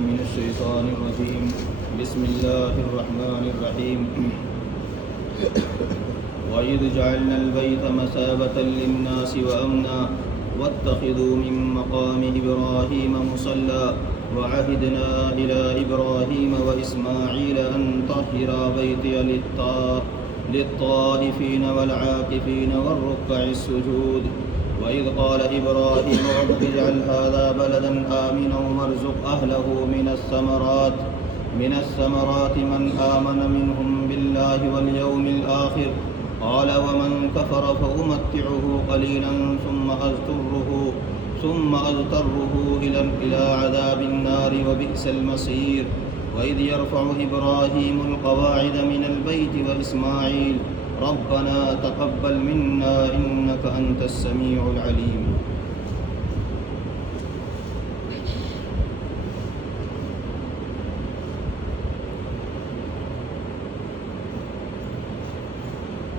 من الشيطان الرجيم بسم الله الرحمن الرحيم وإذ جعلنا البيت مثابة للناس وأمنا واتخذوا من مقام إبراهيم مصلى وعهدنا إلى إبراهيم وإسماعيل أن طهرا بيتي للطائفين والعاكفين والركع السجود وإذ قال إبراهيم رب اجعل هذا بلدا آمنا وارزق أهله من الثمرات من آمن منهم بالله واليوم الآخر قال ومن كفر فأمتعه قليلا ثم أضطره إلى عذاب النار وبئس المصير وإذ يرفع إبراهيم القواعد من البيت وإسماعيل ربنا تقبل منا إنك أنت السميع العليم.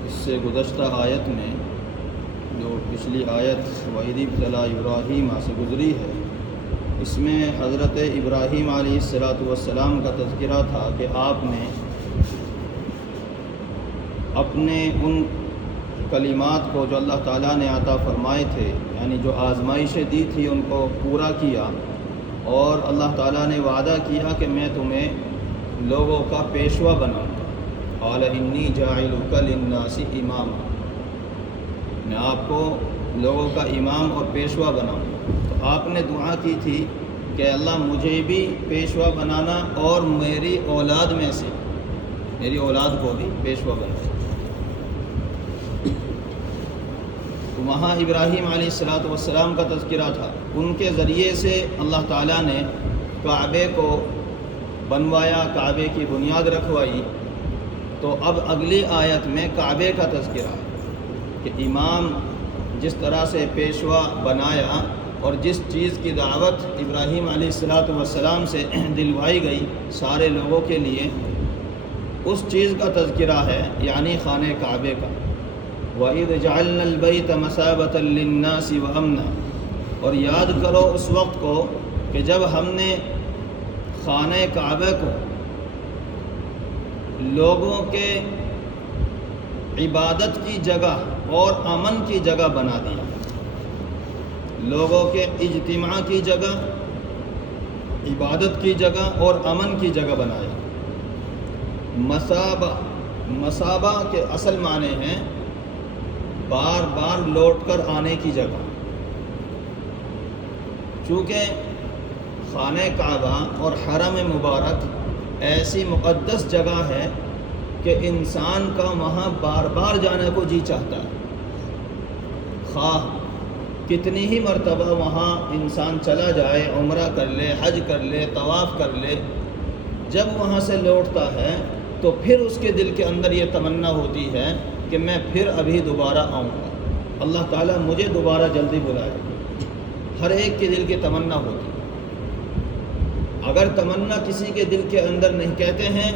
اس سے گزشتہ آیت میں جو پچھلی آیت وَإِذِ ابْتَلَىٰ إِبْرَاهِيمَ سے گزری ہے، اس میں حضرت ابراہیم علیہ السلام کا تذکرہ تھا کہ آپ نے اپنے ان کلمات کو جو اللہ تعالیٰ نے عطا فرمائے تھے، یعنی جو آزمائشیں دی تھی ان کو پورا کیا، اور اللہ تعالیٰ نے وعدہ کیا کہ میں تمہیں لوگوں کا پیشوا بناؤں گا. قال انی جاعلک للناس اماما، میں آپ کو لوگوں کا امام اور پیشوا بناؤں گا. تو آپ نے دعا کی تھی کہ اللہ مجھے بھی پیشوا بنانا اور میری اولاد میں سے میری اولاد کو بھی پیشوا بنانا. تو وہاں ابراہیم علیہ السلام کا تذکرہ تھا. ان کے ذریعے سے اللہ تعالیٰ نے کعبے کو بنوایا، کعبے کی بنیاد رکھوائی. تو اب اگلی آیت میں کعبے کا تذکرہ ہے کہ امام جس طرح سے پیشوا بنایا اور جس چیز کی دعوت ابراہیم علیہ السلام سے دلوائی گئی سارے لوگوں کے لیے، اس چیز کا تذکرہ ہے، یعنی خانہ کعبے کا. وَإِذْ جَعَلْنَا الْبَيْتَ مَثَابَةً لِلنَّاسِ وَأَمْنًا، اور یاد کرو اس وقت کو کہ جب ہم نے خانہ کعبہ کو لوگوں کے عبادت کی جگہ اور امن کی جگہ بنا دیا. لوگوں کے اجتماع کی جگہ، عبادت کی جگہ اور امن کی جگہ بنایا. مثابہ کے اصل معنی ہیں بار بار لوٹ کر آنے کی جگہ. چونکہ خانہ کعبہ اور حرم مبارک ایسی مقدس جگہ ہے کہ انسان کا وہاں بار بار جانے کو جی چاہتا ہے. خواہ کتنی ہی مرتبہ وہاں انسان چلا جائے، عمرہ کر لے، حج کر لے، طواف کر لے، جب وہاں سے لوٹتا ہے تو پھر اس کے دل کے اندر یہ تمنا ہوتی ہے کہ میں پھر ابھی دوبارہ آؤں گا، اللہ تعالیٰ مجھے دوبارہ جلدی بلائے. ہر ایک کے دل کی تمنا ہوتی ہے. اگر تمنا کسی کے دل کے اندر نہیں، کہتے ہیں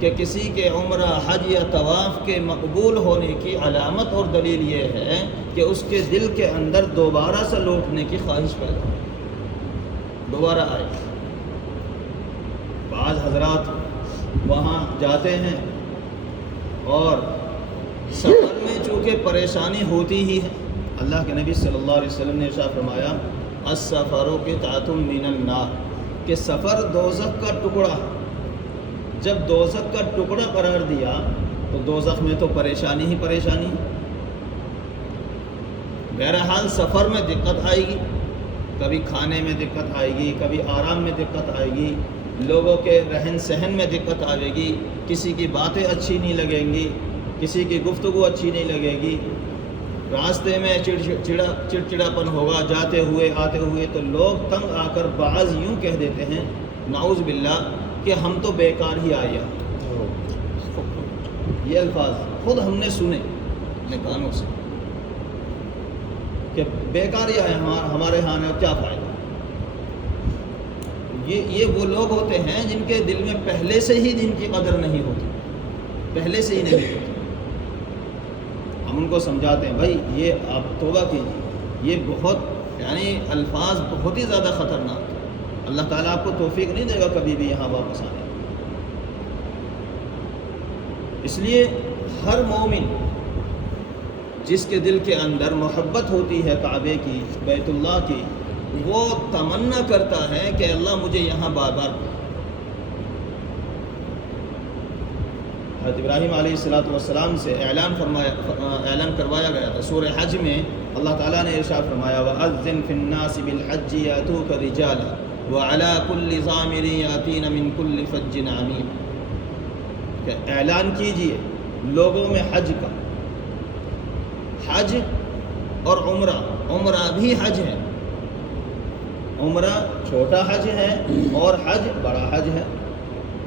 کہ کسی کے عمرہ، حج یا طواف کے مقبول ہونے کی علامت اور دلیل یہ ہے کہ اس کے دل کے اندر دوبارہ سے لوٹنے کی خواہش پیدا ہو، دوبارہ آئے. بعض حضرات وہاں جاتے ہیں اور سفر میں چونکہ پریشانی ہوتی ہی ہے. اللہ کے نبی صلی اللہ علیہ وسلم نے ارشاد فرمایا السفر قطعۃ من النار، کہ سفر دوزخ کا ٹکڑا. جب دوزخ کا ٹکڑا قرار دیا تو دوزخ میں تو پریشانی ہی پریشانی. بہرحال سفر میں دقت آئے گی، کبھی کھانے میں دقت آئے گی، کبھی آرام میں دقت آئے گی، لوگوں کے رہن سہن میں دقت آئے گی، کسی کی باتیں اچھی نہیں لگیں گی، کسی کی گفتگو اچھی نہیں لگے گی، راستے میں چڑچڑاپن ہوگا جاتے ہوئے آتے ہوئے. تو لوگ تنگ آ کر بعض یوں کہہ دیتے ہیں نعوذ باللہ کہ ہم تو بیکار ہی آئے. یہ الفاظ خود ہم نے سنے اپنے کانوں سے کہ بیکار ہی آئے، ہمارے ہاں کیا فائدہ. یہ وہ لوگ ہوتے ہیں جن کے دل میں پہلے سے ہی دین کی قدر نہیں ہوتی، پہلے سے ہی نہیں ہوتی. ہم ان کو سمجھاتے ہیں بھائی یہ آپ توبہ کیجیے، یہ بہت یعنی الفاظ بہت ہی زیادہ خطرناک ہے. اللہ تعالیٰ آپ کو توفیق نہیں دے گا کبھی بھی یہاں واپس آنے. اس لیے ہر مومن جس کے دل کے اندر محبت ہوتی ہے کعبے کی، بیت اللہ کی، وہ تمنا کرتا ہے کہ اللہ مجھے یہاں بار بار. حضرت ابراہیم علیہ السلام سے اعلان کروایا گیا تھا. سورہ حج میں اللہ تعالیٰ نے ارشاد فرمایا وَأَذِّن فِي النَّاسِ بِالْحَجِّ يَأْتُوكَ رِجَالًا وَعَلَىٰ كُلِّ ضَامِرٍ يَأْتِينَ مِنْ كُلِّ فَجٍّ عَمِيقٍ، کہ اعلان کیجئے لوگوں میں حج کا. حج اور عمرہ بھی حج ہے. عمرہ چھوٹا حج ہے اور حج بڑا حج ہے.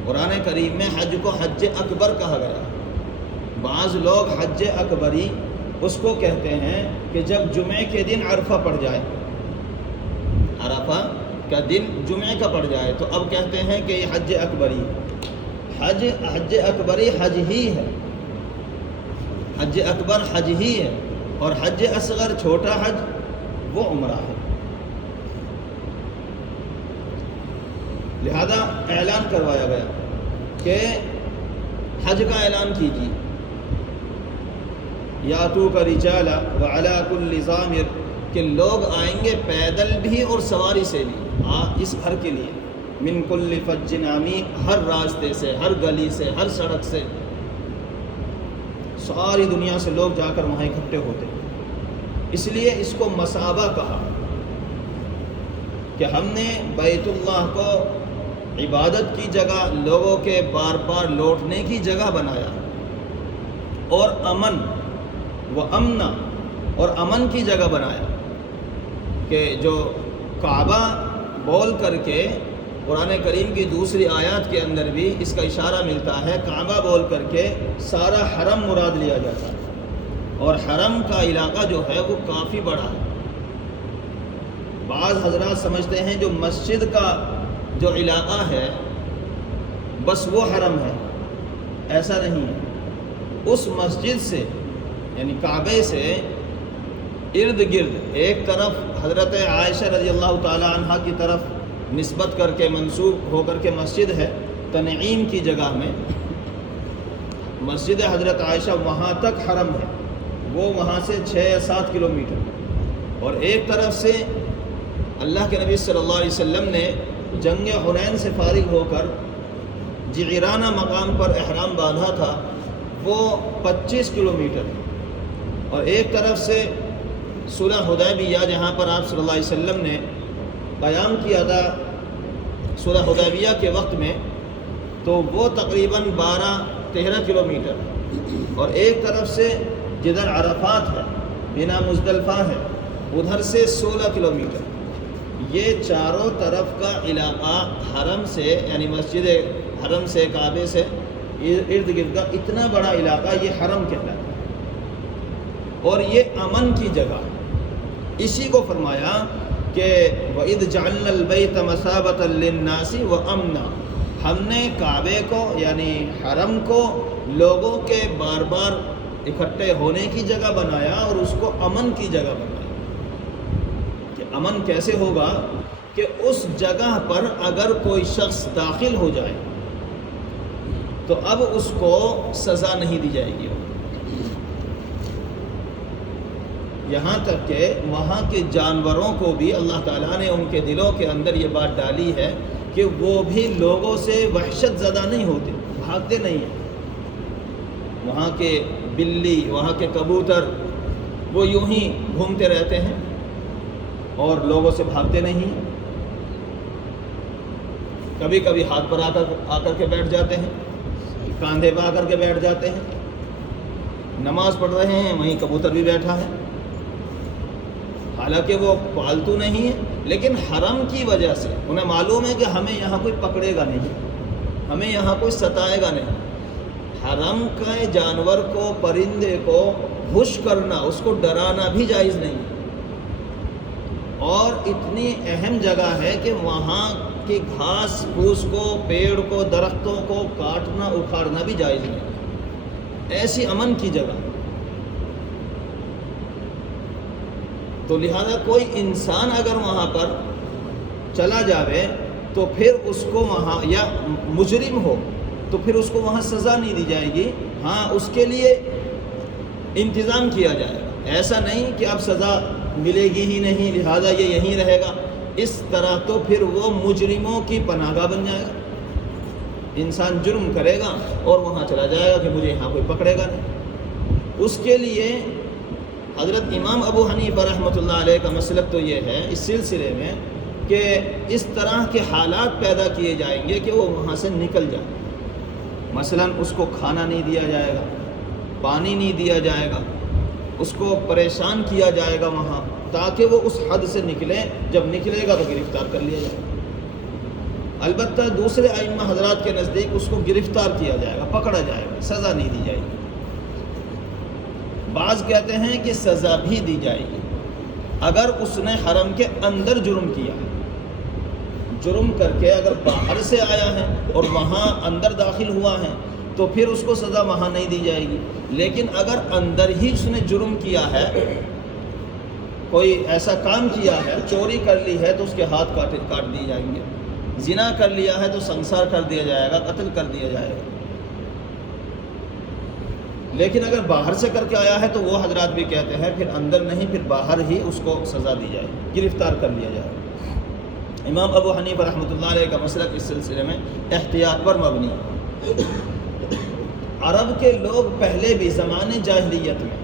قرآن کریم میں حج کو حج اکبر کہا گیا. بعض لوگ حج اکبری اس کو کہتے ہیں کہ جب جمعے کے دن عرفہ پڑ جائے، عرفہ کا دن جمعے کا پڑ جائے تو اب کہتے ہیں کہ یہ حج اکبری. حج اکبری حج ہی ہے، حج اکبر حج ہی ہے، اور حج اصغر چھوٹا حج وہ عمرہ ہے. لہذا اعلان کروایا گیا کہ حج کا اعلان کیجیے. یاتوک رجالا وعلی کل ضامر، کہ لوگ آئیں گے پیدل بھی اور سواری سے بھی اس گھر کے لیے. من کل فج عمیق، ہر راستے سے، ہر گلی سے، ہر سڑک سے، ساری دنیا سے لوگ جا کر وہاں اکٹھے ہوتے. اس لیے اس کو مثابہ کہا کہ ہم نے بیت اللہ کو عبادت کی جگہ، لوگوں کے بار بار لوٹنے کی جگہ بنایا، اور امن اور امن کی جگہ بنایا. کہ جو کعبہ بول کر کے قرآن کریم کی دوسری آیات کے اندر بھی اس کا اشارہ ملتا ہے. کعبہ بول کر کے سارا حرم مراد لیا جاتا ہے، اور حرم کا علاقہ جو ہے وہ کافی بڑا ہے. بعض حضرات سمجھتے ہیں جو مسجد کا جو علاقہ ہے بس وہ حرم ہے. ایسا نہیں ہے. اس مسجد سے یعنی کعبے سے ارد گرد ایک طرف حضرت عائشہ رضی اللہ تعالی عنہ کی طرف نسبت کر کے منسوب ہو کر کے مسجد ہے تنعیم کی جگہ میں، مسجد حضرت عائشہ، وہاں تک حرم ہے، وہ وہاں سے 6 یا 7 کلومیٹر. اور ایک طرف سے اللہ کے نبی صلی اللہ علیہ وسلم نے جنگ حنین سے فارغ ہو کر جعرانہ مقام پر احرام باندھا تھا، وہ 25 کلومیٹر. اور ایک طرف سے صلح حدیبیہ جہاں پر آپ صلی اللہ علیہ وسلم نے قیام کیا تھا صلح حدیبیہ کے وقت میں، تو وہ تقریباً 12-13 کلومیٹر. اور ایک طرف سے جدھر عرفات ہے، بنا مزدلفہ ہے، ادھر سے 16 کلومیٹر. یہ چاروں طرف کا علاقہ حرم سے یعنی مسجد حرم سے کعبے سے ارد گرد کا اتنا بڑا علاقہ یہ حرم کہلاتا ہے. اور یہ امن کی جگہ. اسی کو فرمایا کہ وَإِذْ جَعَلْنَا الْبَيْتَ مَثَابَةً لِلنَّاسِ وَأَمْنًا، ہم نے کعبے کو یعنی حرم کو لوگوں کے بار بار اکٹھے ہونے کی جگہ بنایا اور اس کو امن کی جگہ بنایا. کہ امن کیسے ہوگا؟ کہ اس جگہ پر اگر کوئی شخص داخل ہو جائے تو اب اس کو سزا نہیں دی جائے گی. یہاں تک کہ وہاں کے جانوروں کو بھی اللہ تعالیٰ نے ان کے دلوں کے اندر یہ بات ڈالی ہے کہ وہ بھی لوگوں سے وحشت زدہ نہیں ہوتے، بھاگتے نہیں ہیں. وہاں کے بلی، وہاں کے کبوتر وہ یوں ہی گھومتے رہتے ہیں اور لوگوں سے بھاگتے نہیں ہیں. کبھی کبھی ہاتھ پر آ کر کے بیٹھ جاتے ہیں، کاندھے پہ آ کر کے بیٹھ جاتے ہیں. نماز پڑھ رہے ہیں وہیں کبوتر بھی بیٹھا ہے، حالانکہ وہ پالتو نہیں ہے، لیکن حرم کی وجہ سے انہیں معلوم ہے کہ ہمیں یہاں کوئی پکڑے گا نہیں، ہمیں یہاں کوئی ستائے گا نہیں. حرم کے جانور کو، پرندے کو خوش کرنا، اس کو ڈرانا بھی جائز نہیں. اور اتنی اہم جگہ ہے کہ وہاں کی گھاس پھوس کو، پیڑ کو، درختوں کو کاٹنا اکھاڑنا بھی جائز نہیں. ایسی امن کی جگہ. تو لہذا کوئی انسان اگر وہاں پر چلا جاوے تو پھر اس کو وہاں، یا مجرم ہو تو پھر اس کو وہاں سزا نہیں دی جائے گی، ہاں اس کے لیے انتظام کیا جائے گا۔ ایسا نہیں کہ اب سزا ملے گی ہی نہیں لہذا یہ یہیں رہے گا، اس طرح تو پھر وہ مجرموں کی پناہ گاہ بن جائے گا۔ انسان جرم کرے گا اور وہاں چلا جائے گا کہ مجھے یہاں کوئی پکڑے گا نہیں۔ اس کے لیے حضرت امام ابو حنیفہ رحمۃ اللہ علیہ کا مسلک تو یہ ہے اس سلسلے میں کہ اس طرح کے حالات پیدا کیے جائیں گے کہ وہ وہاں سے نکل جائے۔ مثلاً اس کو کھانا نہیں دیا جائے گا، پانی نہیں دیا جائے گا، اس کو پریشان کیا جائے گا وہاں، تاکہ وہ اس حد سے نکلے، جب نکلے گا تو گرفتار کر لیا جائے گا۔ البتہ دوسرے ائمہ حضرات کے نزدیک اس کو گرفتار کیا جائے گا، پکڑا جائے گا، سزا نہیں دی جائے گی۔ بعض کہتے ہیں کہ سزا بھی دی جائے گی اگر اس نے حرم کے اندر جرم کیا ہے۔ جرم کر کے اگر باہر سے آیا ہے اور وہاں اندر داخل ہوا ہے تو پھر اس کو سزا وہاں نہیں دی جائے گی، لیکن اگر اندر ہی اس نے جرم کیا ہے، کوئی ایسا کام کیا ہے، چوری کر لی ہے تو اس کے ہاتھ کاٹ دیے جائیں گے، زنا کر لیا ہے تو سنسار کر دیا جائے گا، قتل کر دیا جائے گا۔ لیکن اگر باہر سے کر کے آیا ہے تو وہ حضرات بھی کہتے ہیں پھر اندر نہیں، پھر باہر ہی اس کو سزا دی جائے، گرفتار کر لیا جائے۔ امام ابو حنیفہ رحمۃ اللہ علیہ کا مسلک اس سلسلے میں احتیاط پر مبنی ہے۔ عرب کے لوگ پہلے بھی زمانے جاہلیت میں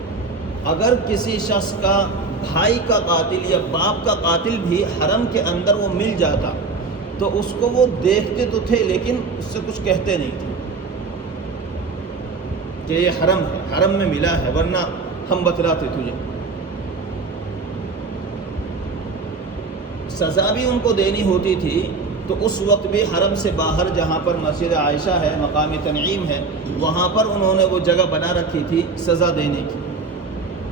اگر کسی شخص کا بھائی کا قاتل یا باپ کا قاتل بھی حرم کے اندر وہ مل جاتا تو اس کو وہ دیکھتے تو تھے لیکن اس سے کچھ کہتے نہیں تھے کہ یہ حرم ہے، حرم میں ملا ہے، ورنہ ہم بتلاتے تجھے۔ سزا بھی ان کو دینی ہوتی تھی تو اس وقت بھی حرم سے باہر جہاں پر مسجد عائشہ ہے، مقام تنعیم ہے، وہاں پر انہوں نے وہ جگہ بنا رکھی تھی سزا دینے کی،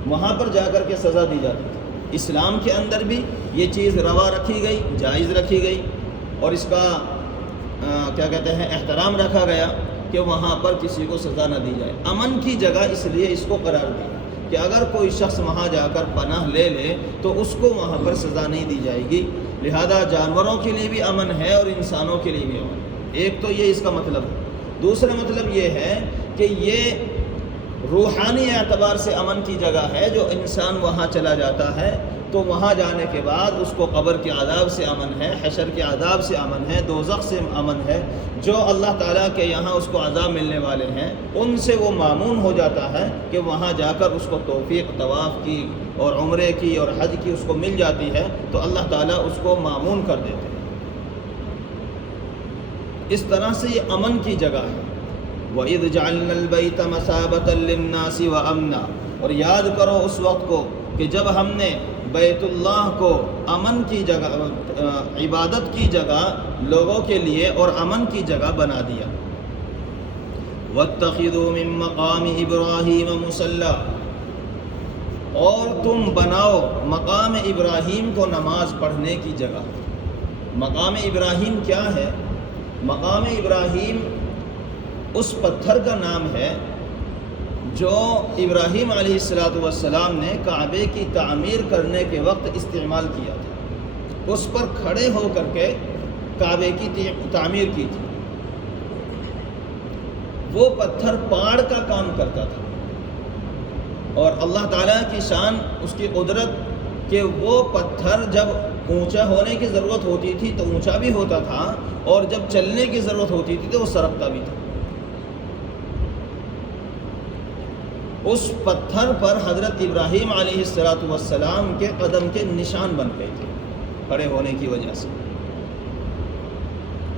وہاں پر جا کر کے سزا دی جاتی تھی۔ اسلام کے اندر بھی یہ چیز روا رکھی گئی، جائز رکھی گئی، اور اس کا کیا کہتے ہیں احترام رکھا گیا کہ وہاں پر کسی کو سزا نہ دی جائے۔ امن کی جگہ اس لیے اس کو قرار دی کہ اگر کوئی شخص وہاں جا کر پناہ لے لے تو اس کو وہاں پر سزا نہیں دی جائے گی، لہذا جانوروں کے لیے بھی امن ہے اور انسانوں کے لیے بھی امن ہے۔ ایک تو یہ اس کا مطلب ہے۔ دوسرا مطلب یہ ہے کہ یہ روحانی اعتبار سے امن کی جگہ ہے، جو انسان وہاں چلا جاتا ہے تو وہاں جانے کے بعد اس کو قبر کے عذاب سے امن ہے، حشر کے عذاب سے امن ہے، دوزخ سے امن ہے، جو اللہ تعالیٰ کے یہاں اس کو عذاب ملنے والے ہیں ان سے وہ مامون ہو جاتا ہے کہ وہاں جا کر اس کو توفیق طواف کی اور عمرے کی اور حج کی اس کو مل جاتی ہے تو اللہ تعالیٰ اس کو مامون کر دیتے ہیں۔ اس طرح سے یہ امن کی جگہ ہے۔ وَإِذْ جَعَلْنَا الْبَيْتَ مَثَابَةً لِلنَّاسِ وَأَمْنًا، اور یاد کرو اس وقت کو کہ جب ہم نے بیت اللہ کو امن کی جگہ، عبادت کی جگہ لوگوں کے لیے اور امن کی جگہ بنا دیا۔ وَاتَّخِذُوا مِن مَّقَامِ إِبْرَاهِيمَ مُصَلًّى، اور تم بناؤ مقام ابراہیم کو نماز پڑھنے کی جگہ۔ مقام ابراہیم کیا ہے؟ مقام ابراہیم اس پتھر کا نام ہے جو ابراہیم علیہ السلام نے کعبے کی تعمیر کرنے کے وقت استعمال کیا تھا، اس پر کھڑے ہو کر کے کعبے کی تعمیر کی تھی۔ وہ پتھر پاڑ کا کام کرتا تھا، اور اللہ تعالیٰ کی شان، اس کی قدرت کہ وہ پتھر جب اونچا ہونے کی ضرورت ہوتی تھی تو اونچا بھی ہوتا تھا، اور جب چلنے کی ضرورت ہوتی تھی تو وہ سرکتا بھی تھا۔ اس پتھر پر حضرت ابراہیم علیہ السلام کے قدم کے نشان بن گئے تھے کھڑے ہونے کی وجہ سے،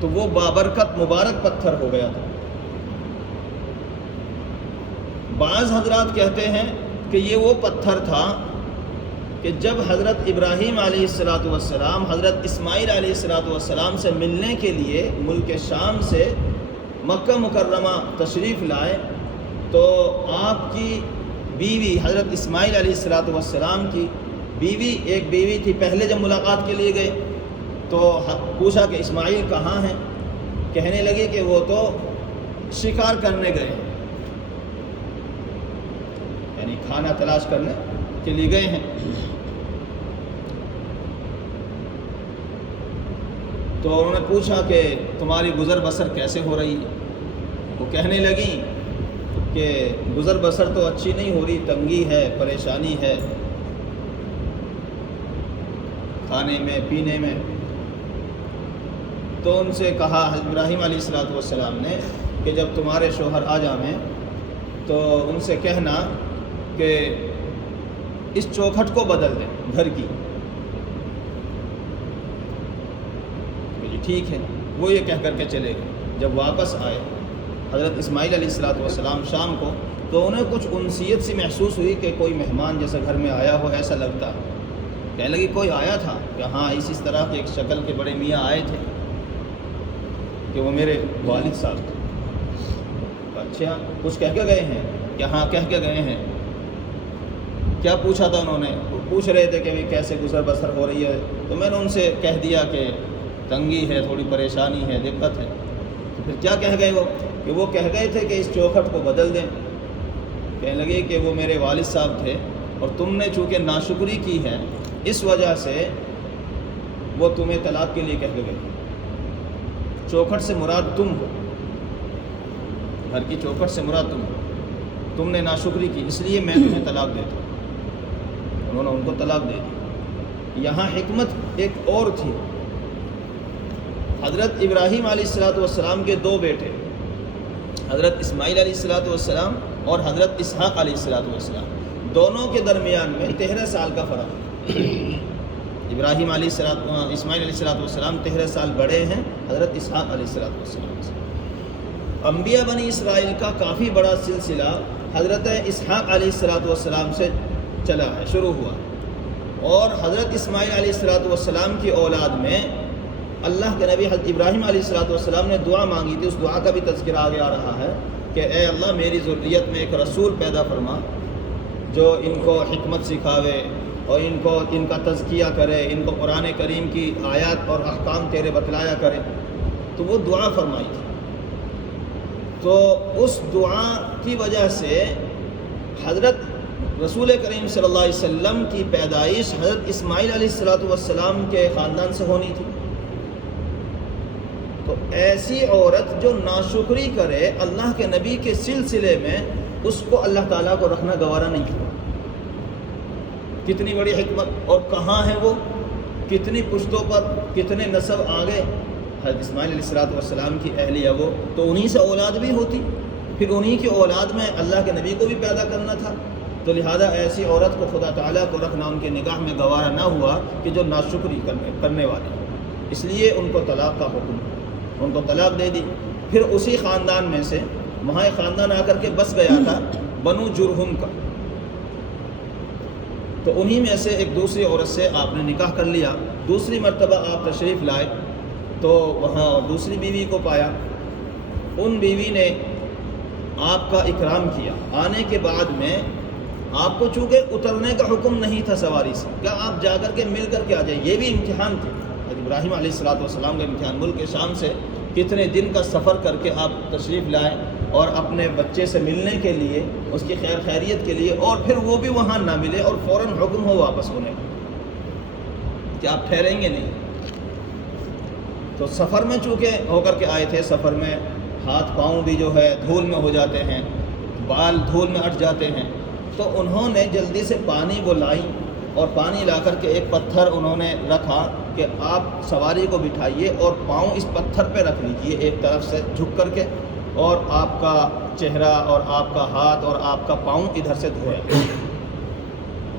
تو وہ بابرکت مبارک پتھر ہو گیا تھا۔ بعض حضرات کہتے ہیں کہ یہ وہ پتھر تھا کہ جب حضرت ابراہیم علیہ السلام حضرت اسماعیل علیہ السلام سے ملنے کے لیے ملک شام سے مکہ مکرمہ تشریف لائے تو آپ کی بیوی حضرت اسماعیل علیہ السلام کی بیوی، ایک بیوی تھی، پہلے جب ملاقات کے لیے گئے تو پوچھا کہ اسماعیل کہاں ہیں؟ کہنے لگے کہ وہ تو شکار کرنے گئے ہیں، یعنی کھانا تلاش کرنے کے لیے گئے ہیں۔ تو انہوں نے پوچھا کہ تمہاری گزر بسر کیسے ہو رہی ہے؟ وہ کہنے لگیں کہ گزر بسر تو اچھی نہیں ہو رہی، تنگی ہے، پریشانی ہے کھانے میں پینے میں۔ تو ان سے کہا حضرت ابراہیم علیہ السلام نے کہ جب تمہارے شوہر آ جائیں تو ان سے کہنا کہ اس چوکھٹ کو بدل دیں گھر کی۔ ٹھیک ہے، وہ یہ کہہ کر کے چلے گئے۔ جب واپس آئے حضرت اسماعیل علیہ السلام شام کو، تو انہیں کچھ انسیت سی محسوس ہوئی کہ کوئی مہمان جیسے گھر میں آیا ہو ایسا لگتا۔ کہنے لگی کوئی آیا تھا کہ ہاں اس طرح کے ایک شکل کے بڑے میاں آئے تھے کہ وہ میرے والد صاحب تھے۔ اچھا، کچھ کہہ کے گئے ہیں کہ ہاں کہہ کے گئے ہیں۔ کیا پوچھا تھا انہوں نے؟ پوچھ رہے تھے کہ بھی کیسے گزر بسر ہو رہی ہے، تو میں نے ان سے کہہ دیا کہ تنگی ہے، تھوڑی پریشانی ہے، دقت ہے۔ تو پھر کیا کہہ گئے وہ؟ کہ وہ کہہ گئے تھے کہ اس چوکھٹ کو بدل دیں۔ کہنے لگے کہ وہ میرے والد صاحب تھے اور تم نے چونکہ ناشکری کی ہے اس وجہ سے وہ تمہیں طلاق کے لیے کہہ گئے۔ چوکھٹ سے مراد تم ہو، گھر کی چوکھٹ سے مراد تم ہو، تم نے ناشکری کی اس لیے میں تمہیں طلاق دیتا ہوں۔ انہوں نے ان کو طلاق دے دی۔ یہاں حکمت ایک اور تھی۔ حضرت ابراہیم علیہ السلام کے دو بیٹے، حضرت اسماعیل علیہ السلام اور حضرت اسحاق علیہ السلام، دونوں کے درمیان میں 13 سال کا فرق ہے۔ ابراہیم اسماعیل علیہ السلام 13 سال بڑے ہیں حضرت اسحاق علیہ السلام سے۔ انبیاء بنی اسرائیل کا کافی بڑا سلسلہ حضرت اسحاق علیہ السلام سے چلا ہے، شروع ہوا، اور حضرت اسماعیل علیہ السلام کی اولاد میں اللہ کے نبی حضرت ابراہیم علیہ السلام نے دعا مانگی تھی۔ اس دعا کا بھی تذکرہ آگے آ رہا ہے کہ اے اللہ میری ذریت میں ایک رسول پیدا فرما جو ان کو حکمت سکھاوے اور ان کا تزکیہ کرے، ان کو قرآن کریم کی آیات اور احکام تیرے بتلایا کرے۔ تو وہ دعا فرمائی تھی۔ تو اس دعا کی وجہ سے حضرت رسول کریم صلی اللہ علیہ وسلم کی پیدائش حضرت اسماعیل علیہ السلام کے خاندان سے ہونی تھی۔ تو ایسی عورت جو ناشکری کرے اللہ کے نبی کے سلسلے میں، اس کو اللہ تعالیٰ کو رکھنا گوارا نہیں کیا۔ کتنی بڑی حکمت! اور کہاں ہے وہ؟ کتنی پشتوں پر، کتنے نسب آگے۔ حضرت اسماعیل علیہ السلام کی اہلیہ وہ تو انہی سے اولاد بھی ہوتی، پھر انہی کی اولاد میں اللہ کے نبی کو بھی پیدا کرنا تھا۔ تو لہذا ایسی عورت کو خدا تعالیٰ کو رکھنا ان کی نگاہ میں گوارا نہ ہوا کہ جو ناشکری کرنے والی، اس لیے ان کو طلاق کا حکم، ان کو طلاق دے دی۔ پھر اسی خاندان میں سے وہاں ایک خاندان آ کر کے بس گیا تھا بنو جرہم کا، تو انہی میں سے ایک دوسری عورت سے آپ نے نکاح کر لیا۔ دوسری مرتبہ آپ تشریف لائے تو وہاں دوسری بیوی کو پایا۔ ان بیوی نے آپ کا اکرام کیا۔ آنے کے بعد میں آپ کو چونکہ اترنے کا حکم نہیں تھا سواری سے، کیا آپ جا کر کے مل کر کے آ جائیں، یہ بھی امتحان تھے۔ ابراہیم علیہ السلام کا امتحان، ملک شام سے کتنے دن کا سفر کر کے آپ تشریف لائیں اور اپنے بچے سے ملنے کے لیے، اس کی خیر خیریت کے لیے، اور پھر وہ بھی وہاں نہ ملے اور فوراً حکم ہو واپس ہونے کا کہ آپ ٹھہریں گے نہیں۔ تو سفر میں چونکہ ہو کر کے آئے تھے، سفر میں ہاتھ پاؤں بھی جو ہے دھول میں ہو جاتے ہیں، بال دھول میں اٹھ جاتے ہیں، تو انہوں نے جلدی سے پانی وہ لائیں اور پانی لا کر کے ایک پتھر انہوں نے رکھا کہ آپ سواری کو بٹھائیے اور پاؤں اس پتھر پہ رکھ لیجیے ایک طرف سے جھک کر کے، اور آپ کا چہرہ اور آپ کا ہاتھ اور آپ کا پاؤں ادھر سے دھویا،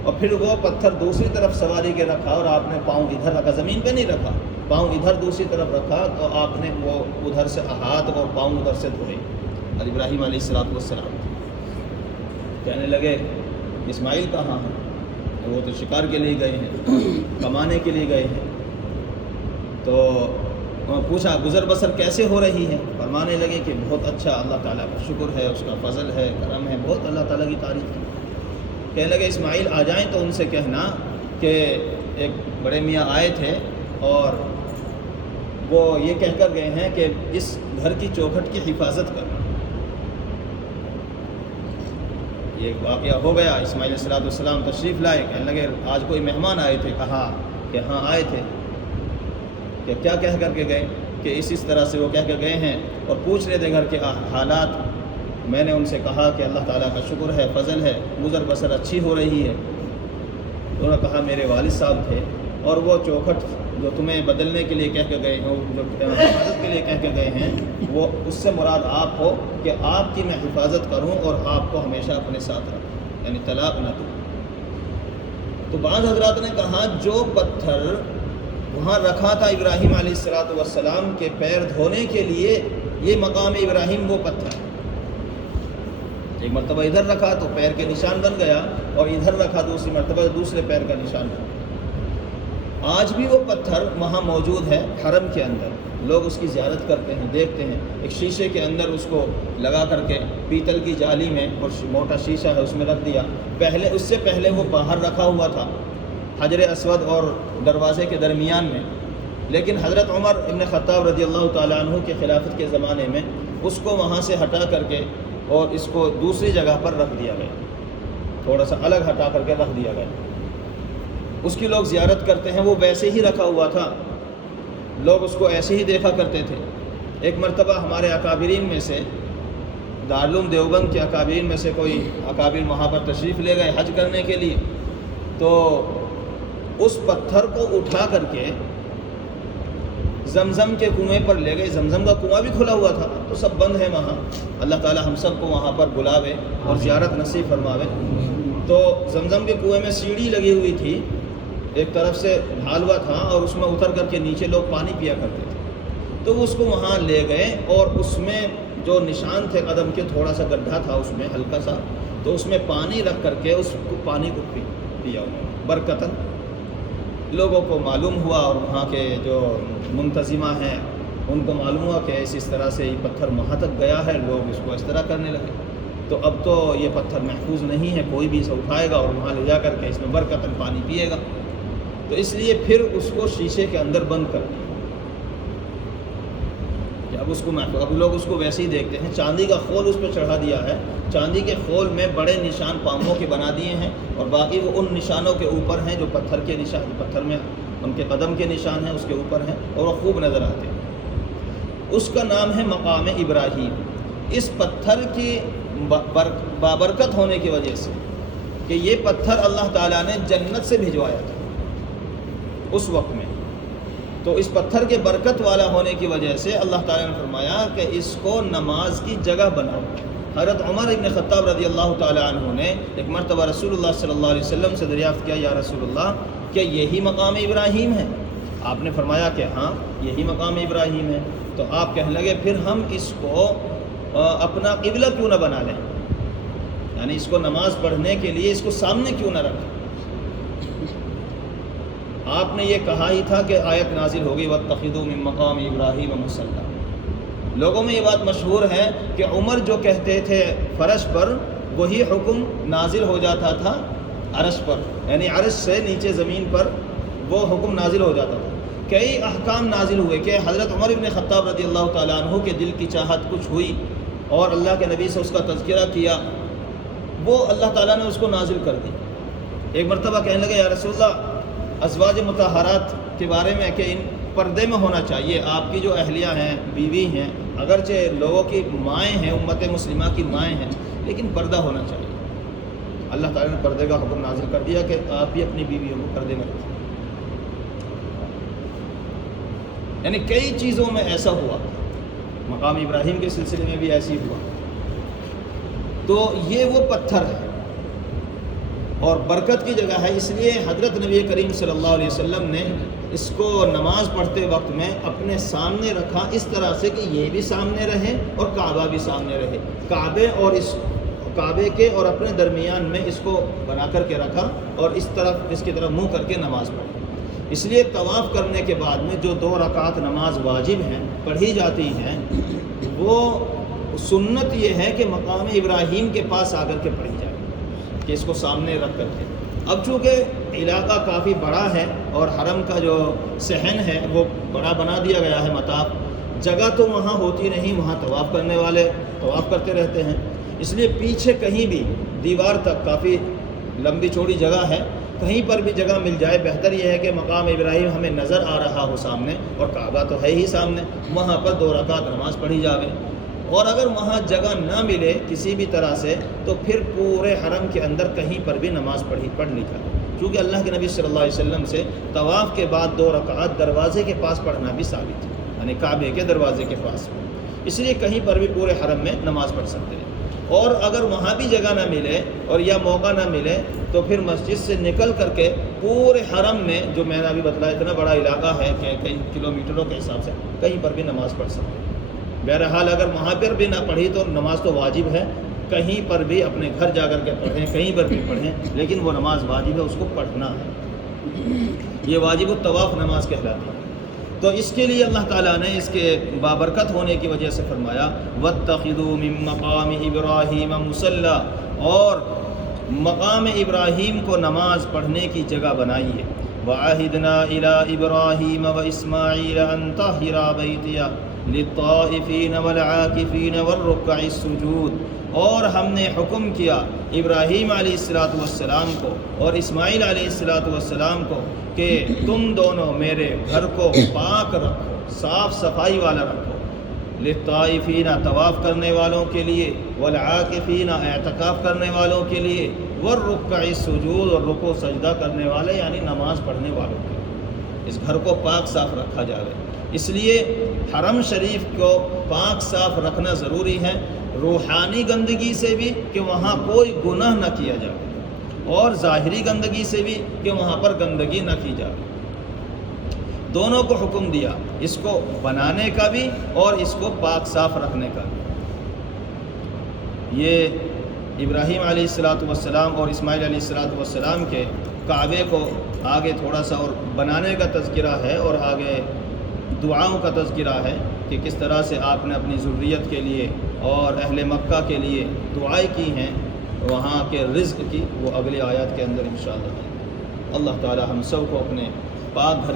اور پھر وہ پتھر دوسری طرف سواری کے رکھا اور آپ نے پاؤں ادھر رکھا، زمین پہ نہیں رکھا، پاؤں ادھر دوسری طرف رکھا، تو آپ نے وہ ادھر سے ہاتھ اور پاؤں ادھر سے دھوئے۔ اور ابراہیم علیہ السلام کہنے لگے اسماعیل کہاں ہیں؟ وہ تو شکار کے لیے گئے ہیں، کمانے کے لیے گئے ہیں۔ تو پوچھا گزر بسر کیسے ہو رہی ہے؟ فرمانے لگے کہ بہت اچھا، اللہ تعالیٰ کا شکر ہے، اس کا فضل ہے، کرم ہے، بہت اللہ تعالیٰ کی تعریف ہے۔ کہنے لگے اسماعیل آ جائیں تو ان سے کہنا کہ ایک بڑے میاں آئے تھے اور وہ یہ کہہ کر گئے ہیں کہ اس گھر کی چوکھٹ کی حفاظت کر۔ یہ واقعہ ہو گیا۔ اسماعیل علیہ السلام تشریف لائے، کہنے لگے آج کوئی مہمان آئے تھے، کہا کہ ہاں آئے تھے۔ کہ کیا کہہ کر کے گئے، کہ اس طرح سے وہ کہہ کے گئے ہیں اور پوچھ رہے تھے گھر کے حالات۔ میں نے ان سے کہا کہ اللہ تعالیٰ کا شکر ہے، فضل ہے، گزر بسر اچھی ہو رہی ہے۔ انہوں نے کہا میرے والد صاحب تھے اور وہ چوکھٹ جو تمہیں بدلنے کے لیے کہہ کے گئے ہیں، جو حفاظت کے لیے کہہ کے گئے ہیں، وہ اس سے مراد آپ ہو کہ آپ کی میں حفاظت کروں اور آپ کو ہمیشہ اپنے ساتھ رکھوں، یعنی طلاق نہ دوں۔ تو بعض حضرات نے کہا جو پتھر وہاں رکھا تھا ابراہیم علیہ السلام کے پیر دھونے کے لیے، یہ مقام ابراہیم وہ پتھر ہے۔ ایک مرتبہ ادھر رکھا تو پیر کے نشان بن گیا، اور ادھر رکھا دوسری مرتبہ دوسرے پیر کا نشان بن گیا۔ آج بھی وہ پتھر وہاں موجود ہے حرم کے اندر، لوگ اس کی زیارت کرتے ہیں، دیکھتے ہیں۔ ایک شیشے کے اندر اس کو لگا کر کے پیتل کی جالی میں، اور موٹا شیشہ ہے اس میں رکھ دیا۔ اس سے پہلے وہ باہر رکھا ہوا تھا حجر اسود اور دروازے کے درمیان میں، لیکن حضرت عمر ابن خطاب رضی اللہ تعالیٰ عنہ کے خلافت کے زمانے میں اس کو وہاں سے ہٹا کر کے اور اس کو دوسری جگہ پر رکھ دیا گیا، تھوڑا سا الگ ہٹا کر کے رکھ دیا گیا۔ اس کی لوگ زیارت کرتے ہیں، وہ ویسے ہی رکھا ہوا تھا، لوگ اس کو ایسے ہی دیکھا کرتے تھے۔ ایک مرتبہ ہمارے اکابرین میں سے، دارالعلوم دیوبند کے اکابرین میں سے کوئی اکابر وہاں پر تشریف لے گئے حج کرنے کے لیے، تو اس پتھر کو اٹھا کر کے زمزم کے کنویں پر لے گئے۔ زمزم کا کنواں بھی کھلا ہوا تھا، تو سب بند ہے وہاں۔ اللہ تعالی ہم سب کو وہاں پر بلاوے اور زیارت نصیب فرماوے۔ تو زمزم کے کنویں میں سیڑھی لگی ہوئی تھی، ایک طرف سے ڈھالوا تھا، اور اس میں اتر کر کے نیچے لوگ پانی پیا کرتے تھے۔ تو اس کو وہاں لے گئے، اور اس میں جو نشان تھے قدم کے، تھوڑا سا گڈھا تھا اس میں ہلکا سا، تو اس میں پانی رکھ کر کے اس پانی کو پیا برکتاً۔ لوگوں کو معلوم ہوا، اور وہاں کے جو منتظمہ ہیں ان کو معلوم ہوا کہ اس طرح سے یہ پتھر وہاں تک گیا ہے، لوگ اس کو اس طرح کرنے لگے۔ تو اب تو یہ پتھر محفوظ نہیں ہے، کوئی بھی اسے اٹھائے گا اور وہاں لے جا کر کے اس میں برکتاً پانی پیے گا، تو اس لیے پھر اس کو شیشے کے اندر بند کر دیا کہ اب اس کو محفوظ، اب لوگ اس کو ویسے ہی دیکھتے ہیں۔ چاندی کا خول اس پہ چڑھا دیا ہے، چاندی کے خول میں بڑے نشان پاؤں کے بنا دیے ہیں، اور باقی وہ ان نشانوں کے اوپر ہیں جو پتھر کے نشان، پتھر میں ان کے قدم کے نشان ہیں اس کے اوپر ہیں، اور وہ خوب نظر آتے ہیں۔ اس کا نام ہے مقام ابراہیم۔ اس پتھر کی بابرکت ہونے کی وجہ سے کہ یہ پتھر اللہ تعالیٰ نے جنت سے بھجوایا تھا اس وقت میں، تو اس پتھر کے برکت والا ہونے کی وجہ سے اللہ تعالیٰ نے فرمایا کہ اس کو نماز کی جگہ بناؤ۔ حضرت عمر ابن خطاب رضی اللہ تعالیٰ عنہ نے ایک مرتبہ رسول اللہ صلی اللہ علیہ وسلم سے دریافت کیا، یا رسول اللہ کیا یہی مقام ابراہیم ہے؟ آپ نے فرمایا کہ ہاں یہی مقام ابراہیم ہے۔ تو آپ کہنے لگے پھر ہم اس کو اپنا قبلہ کیوں نہ بنا لیں، یعنی اس کو نماز پڑھنے کے لیے اس کو سامنے کیوں نہ رکھیں؟ آپ نے یہ کہا ہی تھا کہ آیت نازل ہوگی وَاتَّخِذُوا مِن مَّقَامِ إِبْرَاهِيمَ مُصَلًّى۔ لوگوں میں یہ بات مشہور ہے کہ عمر جو کہتے تھے فرش پر، وہی حکم نازل ہو جاتا تھا عرش پر، یعنی عرش سے نیچے زمین پر وہ حکم نازل ہو جاتا تھا۔ کئی احکام نازل ہوئے کہ حضرت عمر ابن خطاب رضی اللہ تعالیٰ عنہ کے دل کی چاہت کچھ ہوئی اور اللہ کے نبی سے اس کا تذکرہ کیا، وہ اللہ تعالیٰ نے اس کو نازل کر دی۔ ایک مرتبہ کہنے لگے یا رسول اللہ ازواج مطہرات کے بارے میں کہ ان پردے میں ہونا چاہیے، آپ کی جو اہلیہ ہیں، بیوی ہیں، اگرچہ لوگوں کی مائیں ہیں، امت مسلمہ کی مائیں ہیں، لیکن پردہ ہونا چاہیے۔ اللہ تعالیٰ نے پردے کا حکم نازل کر دیا کہ آپ بھی اپنی بیویوں کو پردے میں رکھیں۔ یعنی کئی چیزوں میں ایسا ہوا، مقام ابراہیم کے سلسلے میں بھی ایسی ہوا۔ تو یہ وہ پتھر ہے اور برکت کی جگہ ہے، اس لیے حضرت نبی کریم صلی اللہ علیہ وسلم نے اس کو نماز پڑھتے وقت میں اپنے سامنے رکھا، اس طرح سے کہ یہ بھی سامنے رہے اور کعبہ بھی سامنے رہے، کعبے کے اور اپنے درمیان میں اس کو بنا کر کے رکھا، اور اس کی طرف منہ کر کے نماز پڑھی۔ اس لیے طواف کرنے کے بعد میں جو 2 رکعت نماز واجب ہیں پڑھی جاتی ہیں، وہ سنت یہ ہے کہ مقام ابراہیم کے پاس آ کر کے پڑھی جائے، کہ اس کو سامنے رکھ کر کے۔ اب چونکہ علاقہ کافی بڑا ہے اور حرم کا جو صحن ہے وہ بڑا بنا دیا گیا ہے، مطاف جگہ تو وہاں ہوتی نہیں، وہاں طواف کرنے والے طواف کرتے رہتے ہیں، اس لیے پیچھے کہیں بھی دیوار تک کافی لمبی چوڑی جگہ ہے، کہیں پر بھی جگہ مل جائے، بہتر یہ ہے کہ مقام ابراہیم ہمیں نظر آ رہا ہو سامنے، اور کعبہ تو ہے ہی سامنے، وہاں پر 2 رکعت نماز پڑھی جاوے۔ اور اگر وہاں جگہ نہ ملے کسی بھی طرح سے، تو پھر پورے حرم کے اندر کہیں پر بھی نماز پڑھ لی جائے، کیونکہ اللہ کے نبی صلی اللہ علیہ وسلم سے طواف کے بعد 2 رکعت دروازے کے پاس پڑھنا بھی ثابت ہے، یعنی کعبے کے دروازے کے پاس، اس لیے کہیں پر بھی پورے حرم میں نماز پڑھ سکتے ہیں۔ اور اگر وہاں بھی جگہ نہ ملے اور یا موقع نہ ملے، تو پھر مسجد سے نکل کر کے پورے حرم میں، جو میں نے ابھی بتلایا اتنا بڑا علاقہ ہے کہ کئی کلومیٹروں کے حساب سے کہیں پر بھی نماز پڑھ سکتے ہیں۔ بہرحال اگر وہاں پر بھی نہ پڑھی تو نماز تو واجب ہے، کہیں پر بھی اپنے گھر جا کر کے پڑھیں، کہیں پر بھی پڑھیں، لیکن وہ نماز واجب ہے، اس کو پڑھنا ہے، یہ واجب الطواف نماز کہلاتی ہے۔ تو اس کے لیے اللہ تعالیٰ نے اس کے بابرکت ہونے کی وجہ سے فرمایا وَاتَّخِذُوا مِن مَقَامِ إِبْرَاهِيمَ مُصَلًّى، اور مقام ابراہیم کو نماز پڑھنے کی جگہ بنائیے۔ وَعَهِدْنَا إِلَىٰ إِبْرَاهِيمَ وَإِسْمَاعِيلَ أَن طَهِّرَا بَيْتِيَ لِلطَّائِفِينَ وَالْعَاكِفِينَ وَالرُّكَّعِ السُّجُودِ، اور ہم نے حکم کیا ابراہیم علیہ السلام کو اور اسماعیل علیہ السلام کو کہ تم دونوں میرے گھر کو پاک رکھو، صاف صفائی والا رکھو، للطائفین طواف کرنے والوں کے لیے، والعاکفین اعتکاف کرنے والوں کے لیے، والرکع السجود اور رکوع سجدہ کرنے والے یعنی نماز پڑھنے والوں کے لیے، اس گھر کو پاک صاف رکھا جائے۔ اس لیے حرم شریف کو پاک صاف رکھنا ضروری ہے، روحانی گندگی سے بھی کہ وہاں کوئی گناہ نہ کیا جائے، اور ظاہری گندگی سے بھی کہ وہاں پر گندگی نہ کی جائے، دونوں کو حکم دیا، اس کو بنانے کا بھی اور اس کو پاک صاف رکھنے کا بھی۔ یہ ابراہیم علیہ السلام اور اسماعیل علیہ السلام کے کعبے کو آگے تھوڑا سا اور بنانے کا تذکرہ ہے، اور آگے دعاؤں کا تذکرہ ہے کہ کس طرح سے آپ نے اپنی ذریت کے لیے اور اہل مکہ کے لیے دعائیں کی ہیں وہاں کے رزق کی، وہ اگلی آیات کے اندر انشاءاللہ۔ اللہ تعالی ہم سب کو اپنے پاک گھر